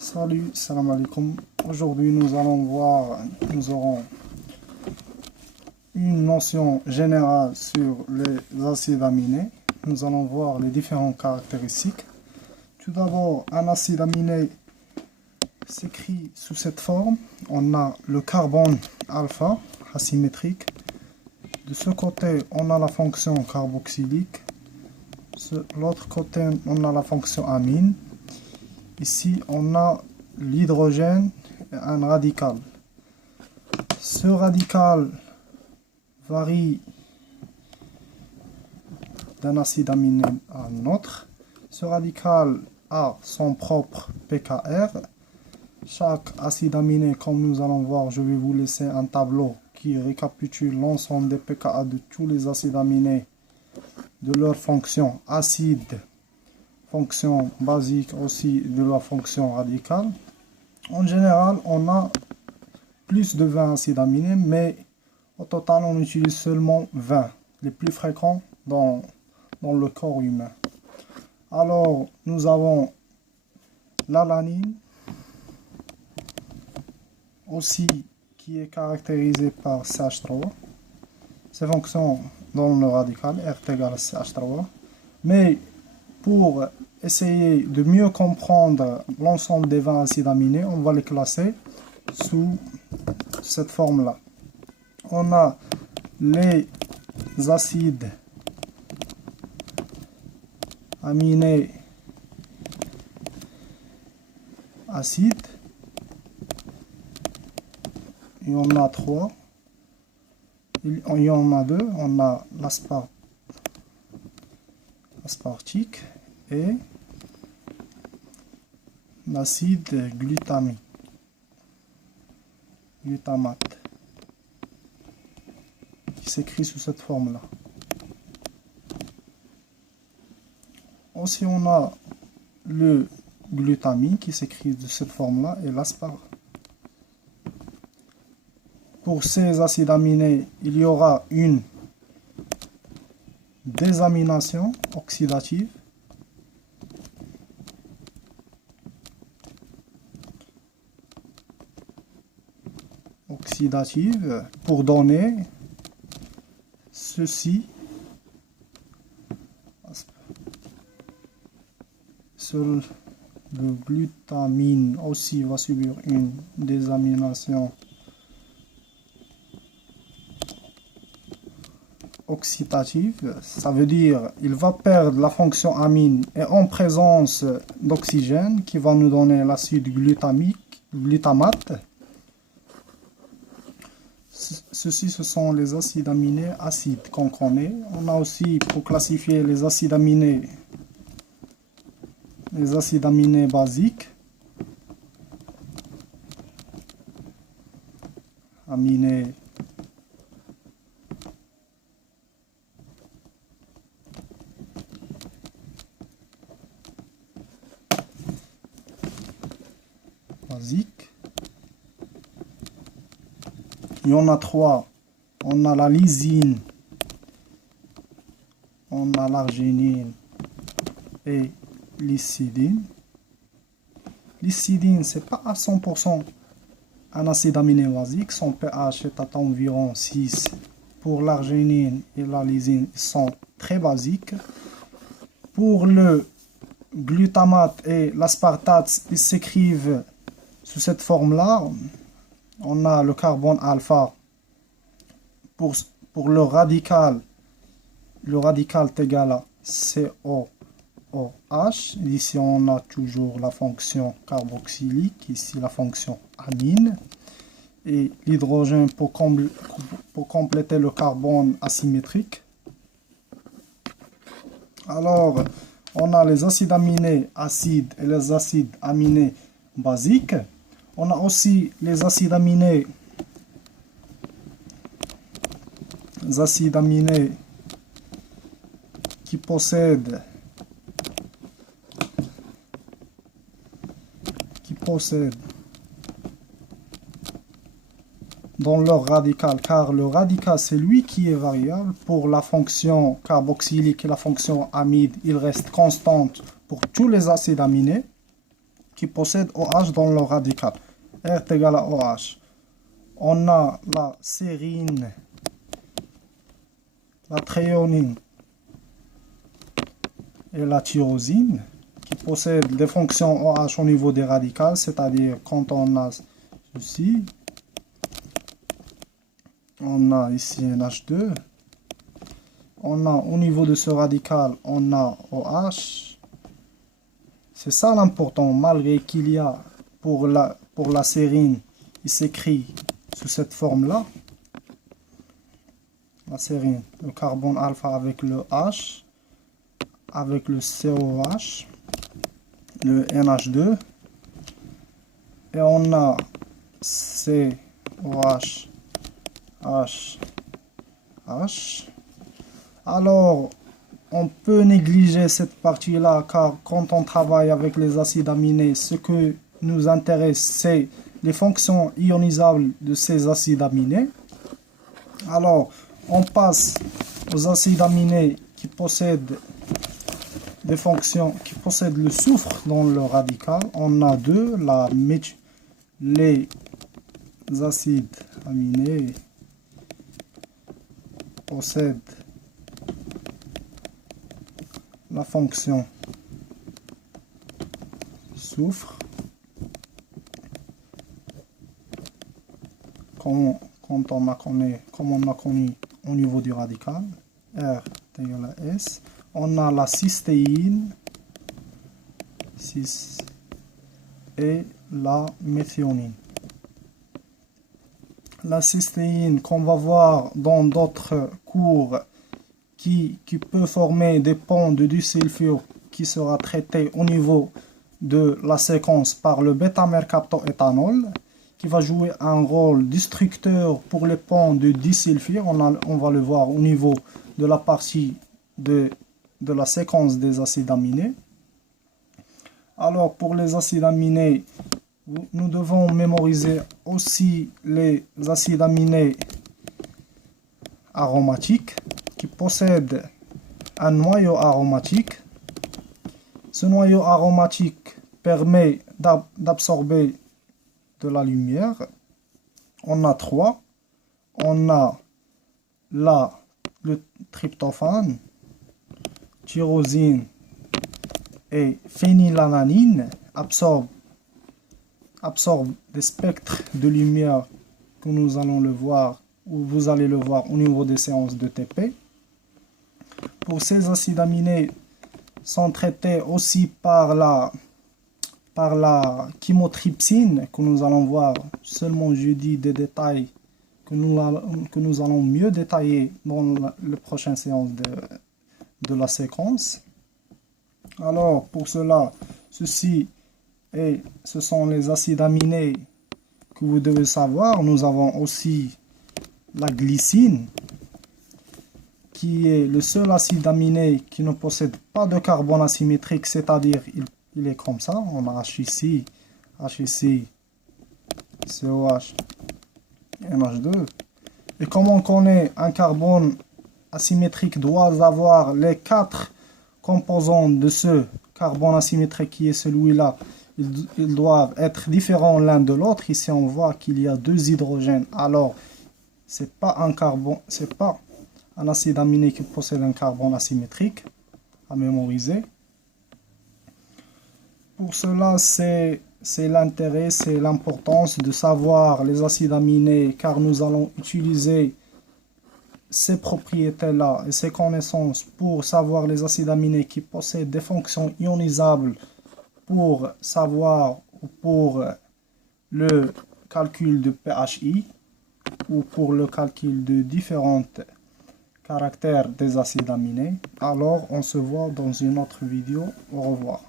Salut, salam alaikum. Aujourd'hui, nous aurons une notion générale sur les acides aminés. Nous allons voir les différentes caractéristiques. Tout d'abord, un acide aminé s'écrit sous cette forme. On a le carbone alpha, asymétrique. De ce côté, on a la fonction carboxylique. De l'autre côté, on a la fonction amine. Ici, on a l'hydrogène et un radical. Ce radical varie d'un acide aminé à un autre. Ce radical a son propre pKr. Chaque acide aminé, comme nous allons voir, je vais vous laisser un tableau qui récapitule l'ensemble des pKa de tous les acides aminés, de leur fonction acide, fonction basique aussi, de la fonction radicale. En général, on a plus de 20 acides aminés, mais au total, on utilise seulement 20, les plus fréquents dans le corps humain. Alors, nous avons l'alanine, aussi qui est caractérisée par CH3. Ses fonctions dans le radical, R égale CH3. Mais pour essayer de mieux comprendre l'ensemble des 20 acides aminés, on va les classer sous cette forme-là. On a les acides aminés acides. Il y en a 3. Il y en a 2. On a l'aspartique et l'acide glutamate, qui s'écrit sous cette forme-là. Aussi, on a le glutamine qui s'écrit de cette forme-là et l'aspar. Pour ces acides aminés, il y aura une désamination oxydative. Pour donner ceci. Seul le glutamine aussi va subir une désamination oxydative. Ça veut dire il va perdre la fonction amine et en présence d'oxygène qui va nous donner l'acide glutamate. Ceci, ce sont les acides aminés acides qu'on connaît. On a aussi, pour classifier les acides aminés basiques. Aminés basiques. Il y en a 3. On a la lysine, on a l'arginine et l'histidine. L'histidine, c'est pas à 100% un acide aminé basique. Son pH est à environ 6. Pour l'arginine et la lysine, ils sont très basiques. Pour le glutamate et l'aspartate, ils s'écrivent sous cette forme-là. On a le carbone alpha. Pour le radical est égal à COOH. Ici, on a toujours la fonction carboxylique, ici la fonction amine. Et l'hydrogène pour compléter le carbone asymétrique. Alors, on a les acides aminés acides et les acides aminés basiques. On a aussi les acides aminés qui possèdent dans leur radical, car le radical c'est lui qui est variable. Pour la fonction carboxylique et la fonction amide, il reste constante pour tous les acides aminés. qui possèdent OH dans leur radical. R est égal à OH. On a la sérine, la thréonine et la tyrosine qui possèdent des fonctions OH au niveau des radicales, c'est-à-dire quand on a ceci, on a ici un H2, on a au niveau de ce radical, on a OH. C'est ça l'important, malgré qu'il y a pour la sérine, il s'écrit sous cette forme-là. La sérine, le carbone alpha avec le H, avec le COH, le NH2, et on a COH, H, H. Alors, on peut négliger cette partie-là, car quand on travaille avec les acides aminés, ce que nous intéresse, c'est les fonctions ionisables de ces acides aminés. Alors, on passe aux acides aminés qui possèdent des fonctions, qui possèdent le soufre dans le radical. On a deux, les acides aminés possèdent la fonction soufre, comme on a connu au niveau du radical, R est égal à S. On a la cystéine, et la méthionine. La cystéine qu'on va voir dans d'autres cours qui peut former des ponts de disulfure qui sera traité au niveau de la séquence par le bêta-mercaptoéthanol, qui va jouer un rôle destructeur pour les ponts de disulfure. On va le voir au niveau de la partie de la séquence des acides aminés. Alors pour les acides aminés, nous devons mémoriser aussi les acides aminés aromatiques qui possèdent un noyau aromatique. Ce noyau aromatique permet d'absorber de la lumière. On a trois. On a le tryptophane, tyrosine et phénylalanine absorbe des spectres de lumière que nous allons le voir, ou vous allez le voir au niveau des séances de TP. Pour ces acides aminés sont traités aussi par la chymotrypsine, que nous allons voir seulement jeudi, des détails que nous allons mieux détailler dans la prochaine séance de la séquence. Alors pour cela, ce sont les acides aminés que vous devez savoir. Nous avons aussi la glycine, qui est le seul acide aminé qui ne possède pas de carbone asymétrique, c'est-à-dire il est comme ça. On a H ici, COH, NH2. Et comme on connaît, un carbone asymétrique doit avoir les 4 composants de ce carbone asymétrique qui est celui-là. Ils doivent être différents l'un de l'autre. Ici on voit qu'il y a 2 hydrogènes. Alors c'est pas un acide aminé qui possède un carbone asymétrique à mémoriser. Pour cela, c'est l'intérêt, c'est l'importance de savoir les acides aminés, car nous allons utiliser ces propriétés-là et ces connaissances pour savoir les acides aminés qui possèdent des fonctions ionisables, pour savoir ou pour le calcul de PHI ou pour le calcul de différents caractères des acides aminés. Alors on se voit dans une autre vidéo. Au revoir.